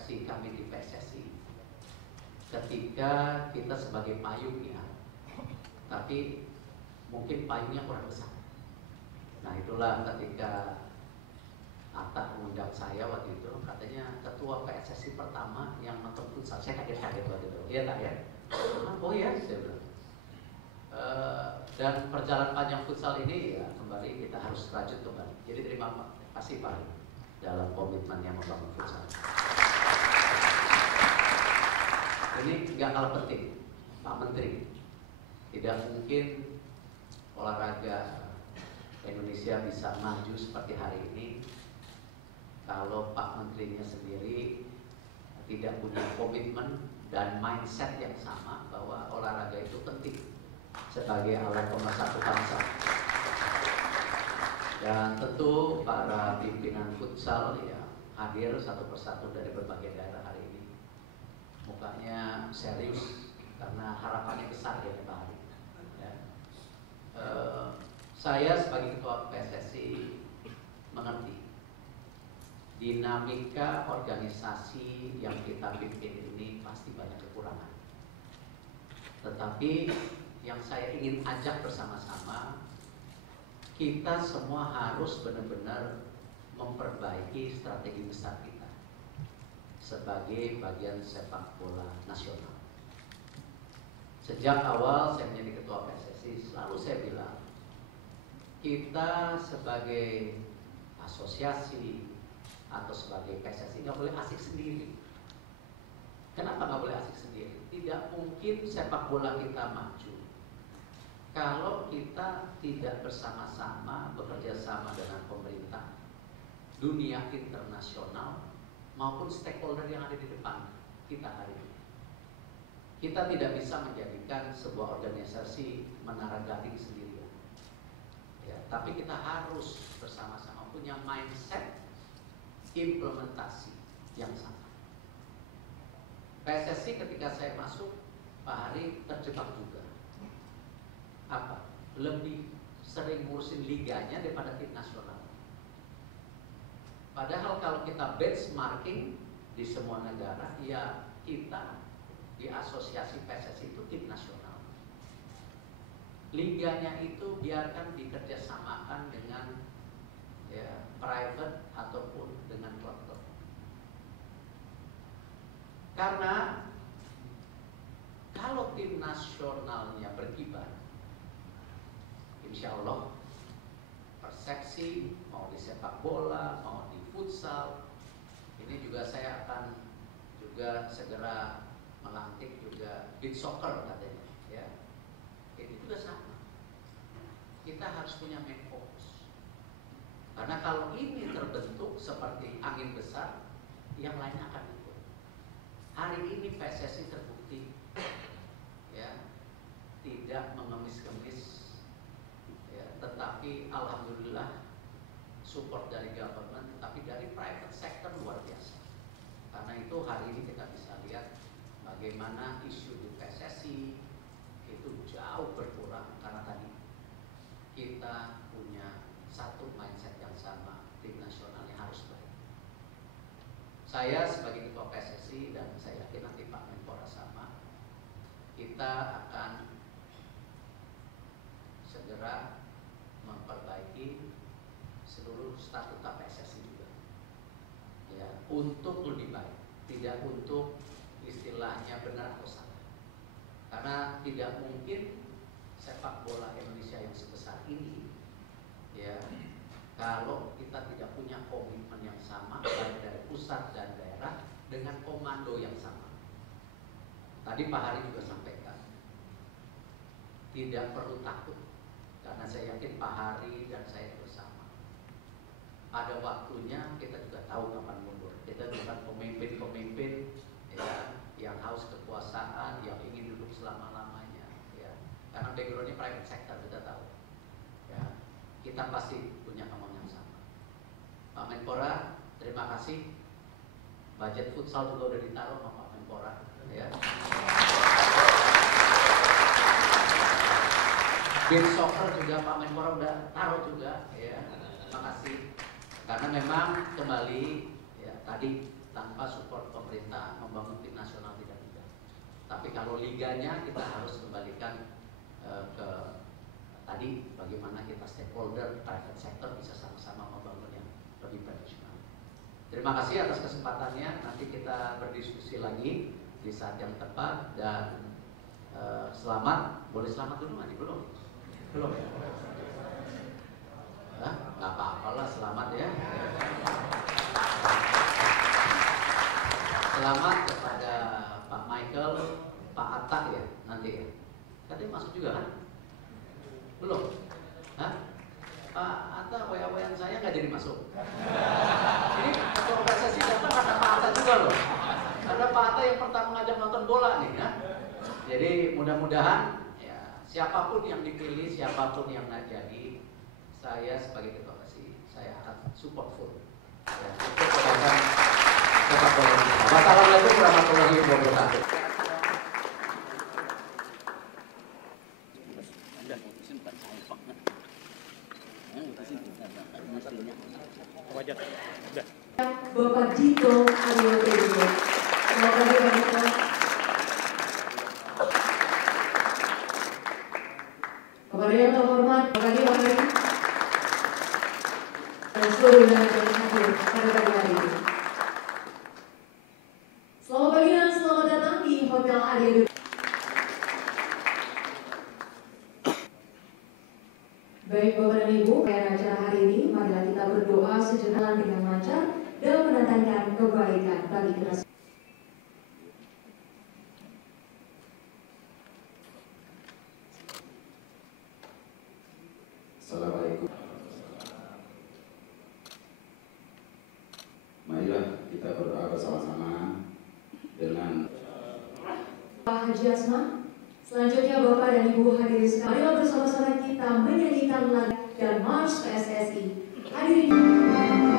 kontroversi kami di PSSI ketika kita sebagai payungnya, tapi mungkin payungnya kurang besar. Nah itulah ketika Atta mengundang saya waktu itu, katanya ketua PSSI pertama yang nonton futsal. Saya kaget-kaget waktu itu. Iya tak ya? Oh ya, saya bilang. Dan perjalanan panjang futsal ini ya kembali kita harus rajut kembali. Jadi terima kasih Pak dalam komitmen yang membangun futsal. Ini nggak kalah penting, Pak Menteri. Tidak mungkin olahraga Indonesia bisa maju seperti hari ini kalau Pak Menterinya sendiri tidak punya komitmen dan mindset yang sama bahwa olahraga itu penting sebagai alat pemersatu bangsa. Dan tentu para pimpinan futsal ya hadir satu persatu dari berbagai daerah hari ini. Mukanya serius karena harapannya besar ya Pak Hari. Ya. Saya sebagai ketua PSSI mengerti dinamika organisasi yang kita pimpin ini pasti banyak kekurangan. Tetapi yang saya ingin ajak bersama-sama, kita semua harus benar-benar memperbaiki strategi besar kita sebagai bagian sepak bola nasional. Sejak awal saya menjadi ketua PSSI, selalu saya bilang, kita sebagai asosiasi atau sebagai PSSI nggak boleh asik sendiri. Kenapa nggak boleh asik sendiri? Tidak mungkin sepak bola kita maju kalau kita tidak bersama-sama bekerja sama dengan pemerintah, dunia internasional maupun stakeholder yang ada di depan kita hari ini. Kita tidak bisa menjadikan sebuah organisasi menara gading sendirian. Ya, tapi kita harus bersama-sama punya mindset implementasi yang sama. PSSI ketika saya masuk, Pak Hari terjebak juga. Apa? Lebih sering ngurusin liganya daripada tim nasional. Padahal kalau kita benchmarking di semua negara, ya kita di asosiasi PSSI itu tim nasional. Liganya itu biarkan dikerjasamakan dengan ya, private ataupun dengan klub-klub. Karena kalau tim nasionalnya berkibar, insya Allah persepsi mau di sepak bola, mau di futsal, ini juga saya akan juga segera melantik juga beach soccer katanya, ya. Ini juga sama. Kita harus punya main fokus. Karena kalau ini terbentuk seperti angin besar, yang lainnya akan ikut. Hari ini PSSI terbukti, ya, tidak mengemis-kemis. Ya, tetapi alhamdulillah support dari government, tapi dari private sector luar biasa. Karena itu hari ini kita bisa lihat bagaimana isu di PSSI itu jauh berkurang karena tadi kita punya satu mindset yang sama, tim nasionalnya harus baik. Saya sebagai ketua PSSI dan saya yakin nanti Pak Menpora sama, kita akan segera memperbaiki seluruh statuta PSSI juga, ya, untuk lebih baik, tidak untuk istilahnya benar atau salah. Karena tidak mungkin sepak bola Indonesia yang sebesar ini, ya, kalau kita tidak punya komitmen yang sama baik dari pusat dan daerah dengan komando yang sama. Tadi Pak Hari juga sampaikan, tidak perlu takut. Karena saya yakin Pak Hari dan saya bersama. Pada waktunya kita juga tahu kapan mundur. Kita bukan pemimpin-pemimpin ya, yang haus kekuasaan, yang ingin duduk selama-lamanya. Ya. Karena backgroundnya private sector kita tahu. Ya. Kita pasti punya kemauan yang sama. Pak Menpora, terima kasih. Budget futsal juga udah ditaruh sama Pak Menpora. Ya. Beach soccer juga Pak Menpora udah taruh juga, ya. Terima kasih. Karena memang kembali ya tadi tanpa support pemerintah membangun tim nasional tidak mudah. Tapi kalau liganya kita harus kembalikan ke tadi bagaimana kita stakeholder private sector bisa sama-sama membangun yang lebih profesional. Terima kasih atas kesempatannya. Nanti kita berdiskusi lagi di saat yang tepat dan selamat. Boleh selamat dulu nggak nih? Belum? Belum ya? Nggak apa-apa lah, selamat ya. Selamat kepada Pak Michael, Pak Atta ya nanti ya. Katanya masuk juga kan? Belum? Hah? Pak Atta WA-WA saya nggak jadi masuk. Ini ketua PSSI datang ada Pak Atta juga loh. Ada Pak Atta yang pertama ngajak nonton bola nih ya. Jadi mudah-mudahan ya siapapun yang dipilih, siapapun yang nggak jadi, saya sebagai ketua PSSI saya akan support full. Ya, untuk kebaikan sepak bola kita. Wassalamualaikum warahmatullahi wabarakatuh. Bapak Dito Aryo Tejo. Bapak Dito. Kepada yang terhormat, Bapak Dito dan seluruh undangan yang hadir pada pagi hari ini. Selamat pagi dan selamat datang di Hotel Aryo. Baik Bapak dan Ibu, pada acara hari ini, marilah kita berdoa sejenak dengan lancar dan mendatangkan kebaikan bagi kita. Assalamualaikum. Marilah kita berdoa bersama-sama dengan Pak Haji Asma. Selanjutnya Bapak dan Ibu hadirin sekalian, marilah bersama-sama kita menyanyikan lagu dan March PSSI. Hadirin